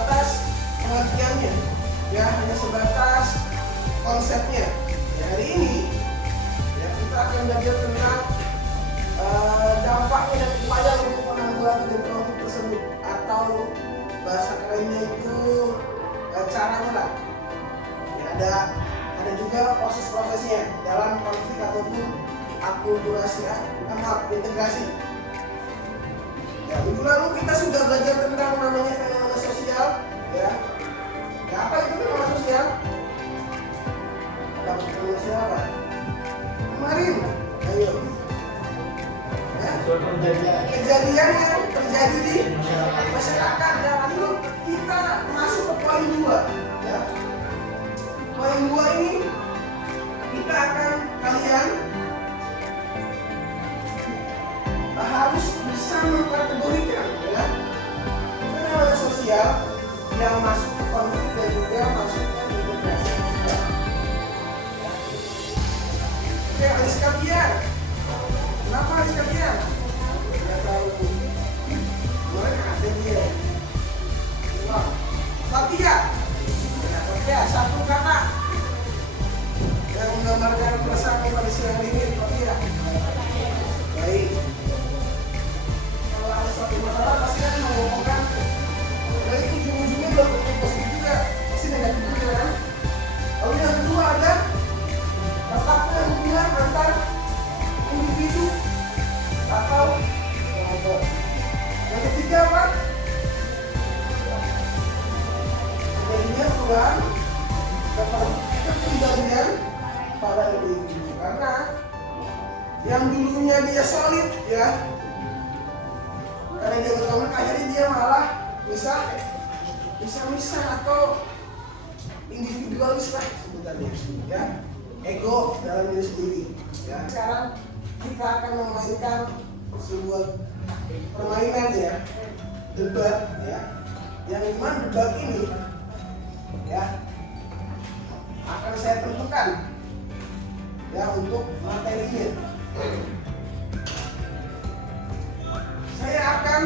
sebatas pengertiannya, ya hanya sebatas konsepnya. Ya, hari ini ya kita akan belajar tentang dampaknya dan upaya untuk penanggulangan dari konflik tersebut, atau bahasa kerennya itu caranya lah. Ya, ada juga proses-prosesnya dalam konflik ataupun akulturasi, integrasi. Ya, minggu lalu kita sudah belajar tentang namanya fenomena sosial, ya. Ya, apa itu fenomena sosial? Apa fenomena sosial apa? Kemarin, ayo. Ya, kejadian yang terjadi di masyarakat, dan lalu kita masuk ke poin 2, ya. Poin 2 ini kita akan kalian harus bisa mengkategorikan, ya, fenomena sosial yang masuk ke konflik dan juga masuk ke integrasi. Oke, adik sekalian, kenapa adik sekalian? Tidak tahu. Mereka ada dia. Fatia. Ya, Fatia, satu kata yang menggambarkan perasaan pada siang ini, Fatia. Baik. Kalau ada suatu masalah pasti kan mengomongkan, dari ujung-ujungnya belum tentu positif juga, pasti negatif juga kan. Lalu yang kedua ada letaknya hubungan antar individu atau kelompok. Yang ketiga apa? Jadinya perubahan kepribadian pada individu, karena yang dulunya dia solid, ya, karena dia berkonflik akhirnya dia malah misah atau individualis lah sebutannya, ya, ego dalam diri sendiri. Ya, sekarang kita akan memainkan sebuah permainan, ya, debat, ya, yang dimana debat ini, ya, akan saya tentukan, ya, untuk materinya. Saya akan,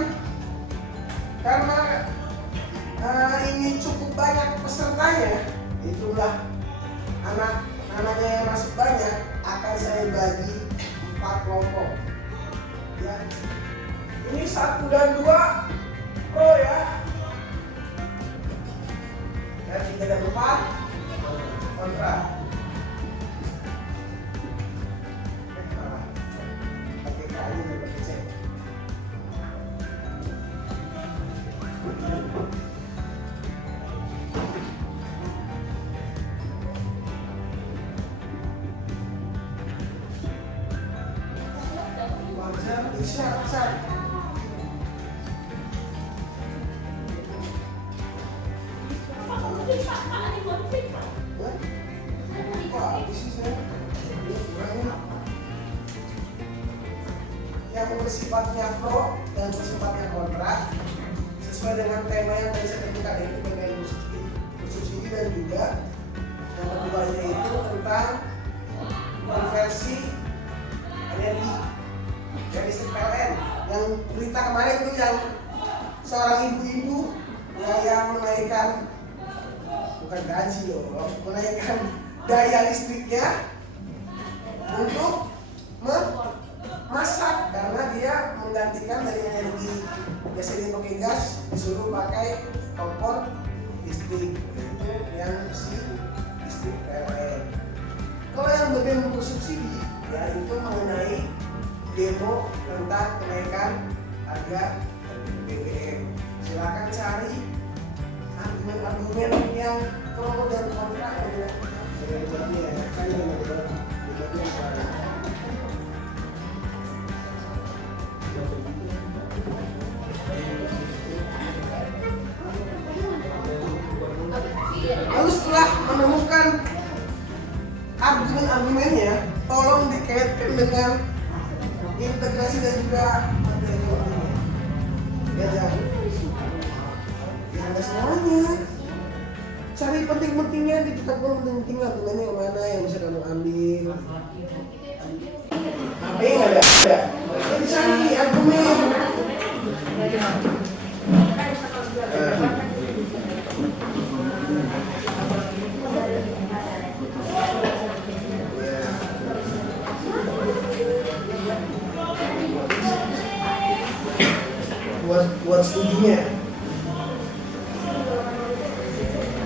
karena ini cukup banyak pesertanya, itulah anaknya yang masuk banyak, akan saya bagi 4 kelompok. Ya, ini 1 dan 2 pro, ya. Dan 3 dan 4 kontra. Pakai kayu dan pakai cek. Wajar isyarat. Yang bersifatnya pro dan bersifatnya kontra sesuai dengan tema yang tadi saya tentukan, yaitu mengenai bersubsidi, dan juga yang keduanya itu tentang konversi energi dari listrik PLN. Yang berita kemarin itu yang seorang ibu-ibu yang menaikkan, bukan gaji loh, menaikkan daya listriknya untuk masak, karena dia menggantikan dari energi biasanya pakai gas, disuruh pakai kompor listrik, itu yang si listrik PLN. Kalau yang bagian bersubsidi, ya, itu mengenai demo tentang kenaikan harga BBM. Silakan cari argumen-argumen yang pro dan kontra, ya. Lalu setelah menemukan argumen-argumennya, tolong dikaitkan dengan integrasi dan juga materi ini. Ya, jangan semuanya. Cari penting-pentingnya di kitab penting-penting, argumennya yang mana yang bisa kamu ambil. Nggak ada. Jadi cari argumen.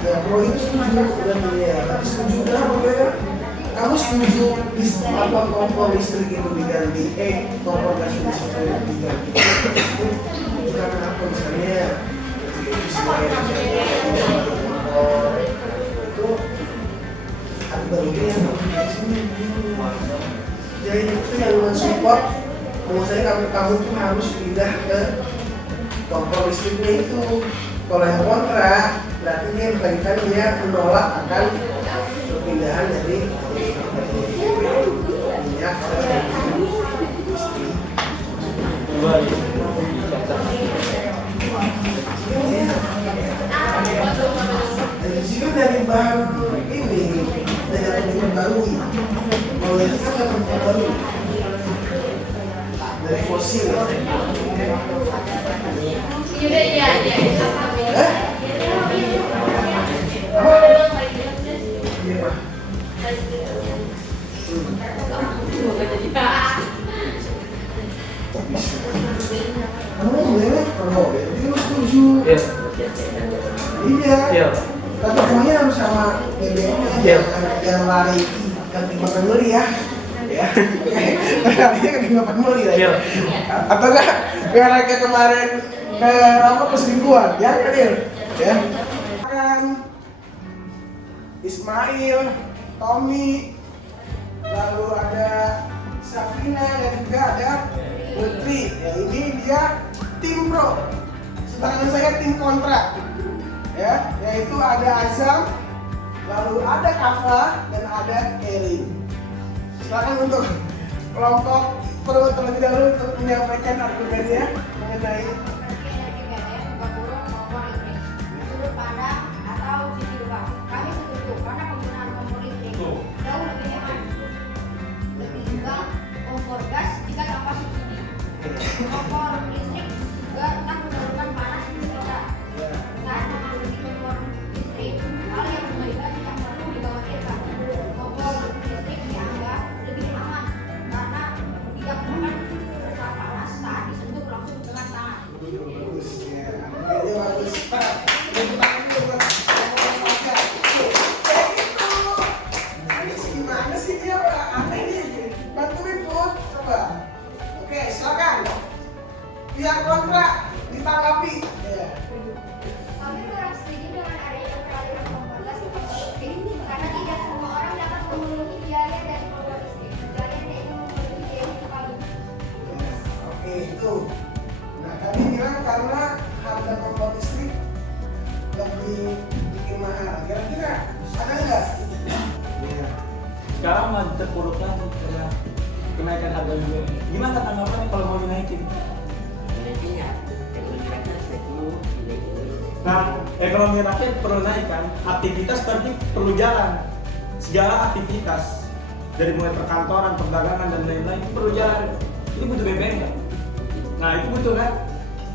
Ya, kalau itu setuju berarti ya. Tapi setuju kan? Kamu setuju apa kompor listrik itu diganti? Kompor gas listrik itu diganti. Itu karena apa misalnya? Itu ada baliknya jadi itu yang mensupport saya kamu tuh harus pindah ke kompor listriknya itu. Kalau yang kontra berarti dia berkaitan dia menolak akan perpindahan dari minyak ke listrik. Dari sini dari bahan ini dari diperbarui. Kalau listrik kan nggak diperbarui dari fosil. Iya. Iya. Tapi semuanya harus sama BBM-nya yang lari ketimbang beli ya. Ya. Larinya ketimbang beli ya. Atau enggak kayak kemarin ke apa keselingkuhan ya kan ya. Kan Ismail, Tommy, lalu ada Safina dan juga ada Lutfi. Ya ini dia tim pro. Sedangkan saya tim kontra. Ya, yaitu ada Azam, lalu ada Kafa dan ada Erin. Silakan untuk kelompok pro terlebih dahulu untuk menyampaikan argumennya mengenai Energi BBM berkurang kompor listrik. Sudut pandang atau sisi luar. Kami setuju karena penggunaan kompor listrik jauh lebih hemat, lebih imbang kompor gas jika tanpa subsidi. Kompor listrik juga akan menurunkan panas di sekitar. Saat memasuki kompor listrik, hal yang berbeda tidak perlu dikhawatirkan. Kompor listrik dianggap lebih aman karena tidak akan terasa panas saat disentuh langsung dengan tangan. bagus ya. Ini bagus. Gimana sih dia aneh nih? Bantuin Put, coba. Oke, silakan. Pihak kontra ditanggapi. Ya. Kami kurang setuju dengan adanya peralihan kompor gas ke kompor listrik karena tidak semua orang dapat memenuhi biaya dari kompor listrik. Biaya tidak memenuhi biaya hidup kami. Oke, itu. Nah, tadi bilang karena harga kompor listrik lebih bikin mahal. Kira-kira ada nggak? Ya. Sekarang malah terpuruk lagi karena kenaikan harga juga. Gimana tanggapannya kalau mau dinaikin? Nah, ekonomi rakyat perlu naik kan, aktivitas tapi perlu jalan. Segala aktivitas dari mulai perkantoran, perdagangan dan lain-lain itu perlu jalan. Ini butuh BBM kan? Nah itu butuh kan?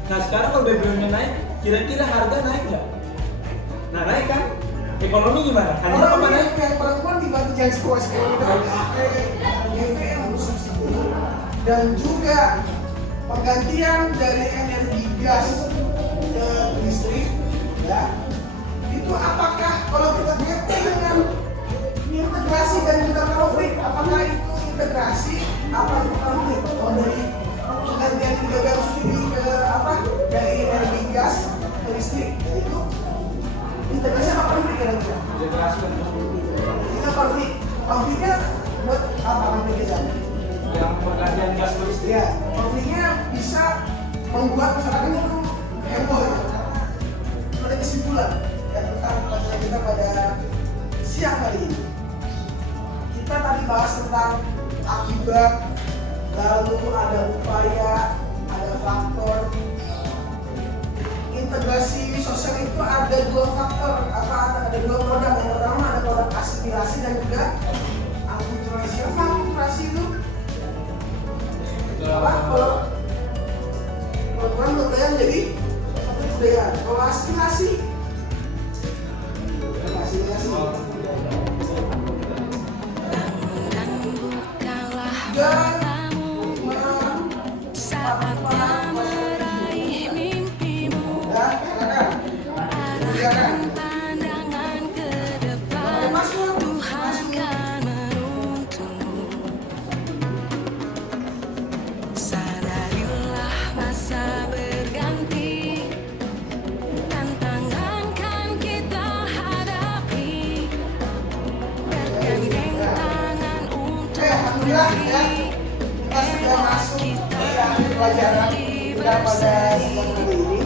Nah sekarang kalau BBM-nya naik, kira-kira harga naik nggak? Nah naik kan? Ekonomi gimana? Hanya apa naik? Yang perempuan dibantu jangan sekolah-sekolah BBM subsidi dan juga penggantian dari energi gas ke listrik ya itu apakah kalau kita lihat dengan integrasi dan juga konflik apakah itu integrasi apa itu konflik kalau dari penggantian BBM subsidi ke apa dari energi gas ke listrik ya itu integrasi apa konflik kira-kira? Integrasi dan Kita konfliknya buat apa konfliknya? yang penggantian gas ke listrik. Ya, konfliknya bisa membuat masyarakat itu heboh ya. Ada kesimpulan ya tentang pelajaran kita pada siang hari ini. Kita tadi bahas tentang akibat, lalu ada upaya, ada faktor. Integrasi sosial itu ada dua faktor, ada dua produk. Yang pertama ada produk aspirasi dan juga akulturasi. Apa akulturasi itu? Apa? Kalau budaya jadi satu budaya. Kalau aspirasi, dan alhamdulillah ya kita sudah masuk ke akhir pelajaran kita pada siang hari ini.